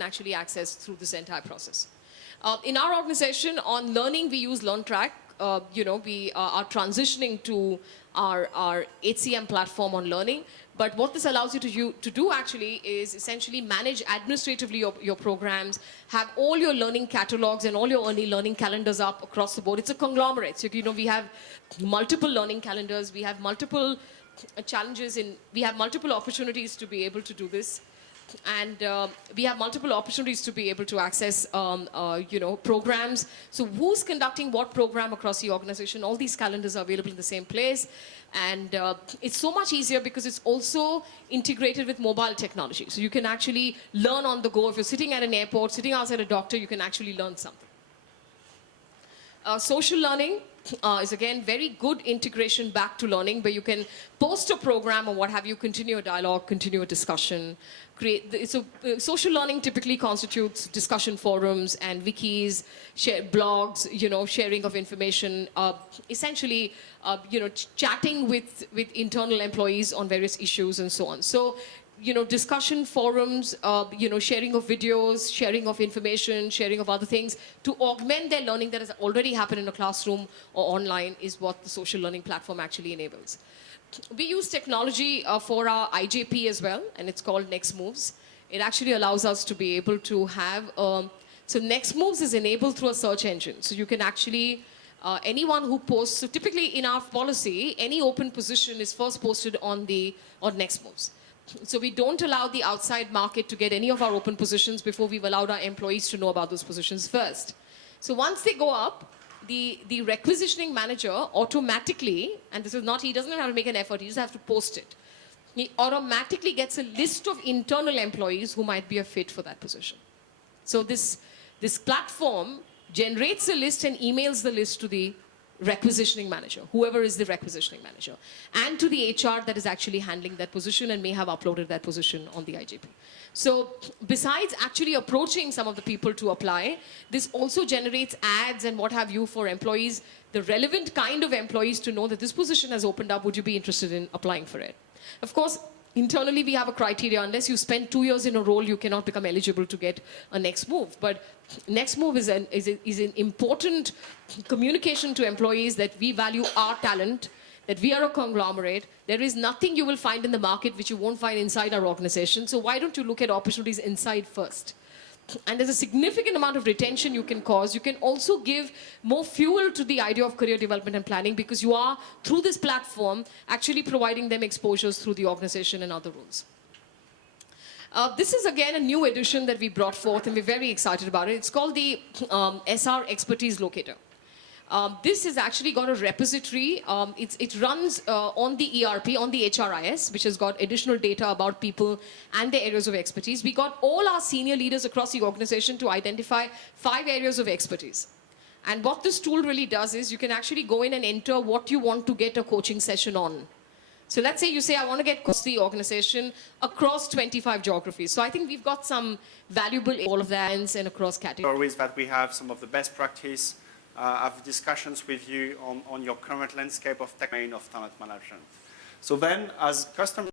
actually access through this entire process. In our organization, on learning, we use LearnTrack. We are transitioning to our HCM platform on learning. But what this allows you to do actually is essentially manage administratively your programs, have all your learning catalogs and all your early learning calendars up across the board. It's a conglomerate. So, we have multiple learning calendars, we have multiple challenges, we have multiple opportunities to be able to do this. And we have multiple opportunities to be able to access, programs. So who's conducting what program across the organization? All these calendars are available in the same place. And it's so much easier because it's also integrated with mobile technology. So you can actually learn on the go. If you're sitting at an airport, sitting outside a doctor, you can actually learn something. Social learning is again very good integration back to learning, where you can post a program or what have you, continue a dialogue, continue a discussion. Social learning typically constitutes discussion forums and wikis, blogs, sharing of information, essentially, chatting with internal employees on various issues and so on. So, discussion forums, sharing of videos, sharing of information, sharing of other things to augment their learning that has already happened in a classroom or online is what the social learning platform actually enables. We use technology for our IJP as well, and it's called Next Moves. It actually allows us to be able to have, so Next Moves is enabled through a search engine. So you can actually, anyone who posts, so typically in our policy, any open position is first posted on Next Moves. So we don't allow the outside market to get any of our open positions before we've allowed our employees to know about those positions first. So once they go up, the requisitioning manager automatically, and this is not, he doesn't have to make an effort, he just has to post it. He automatically gets a list of internal employees who might be a fit for that position. So this platform generates a list and emails the list to the requisitioning manager, whoever is the requisitioning manager, and to the HR that is actually handling that position and may have uploaded that position on the IJP. So besides actually approaching some of the people to apply, this also generates ads and what have you for employees, the relevant kind of employees to know that this position has opened up, would you be interested in applying for it? Of course, internally we have a criteria. Unless you spend 2 years in a role, you cannot become eligible to get a Next Move. But Next Move is an important communication to employees that we value our talent, that we are a conglomerate. There is nothing you will find in the market which you won't find inside our organization. So why don't you look at opportunities inside first? And there's a significant amount of retention you can cause. You can also give more fuel to the idea of career development and planning, because you are, through this platform, actually providing them exposures through the organization and other roles. This is, again, a new addition that we brought forth, and we're very excited about it. It's called the SR Expertise Locator. This has actually got a repository. It runs on the ERP, on the HRIS, which has got additional data about people and their areas of expertise. We got all our senior leaders across the organization to identify 5 areas of expertise. And what this tool really does is you can actually go in and enter what you want to get a coaching session on. So let's say you say, I want to get across the organization across 25 geographies. So I think we've got some valuable all of that and across categories. Always that we have some of the best practice, have discussions with you on your current landscape of talent management. So then, as customers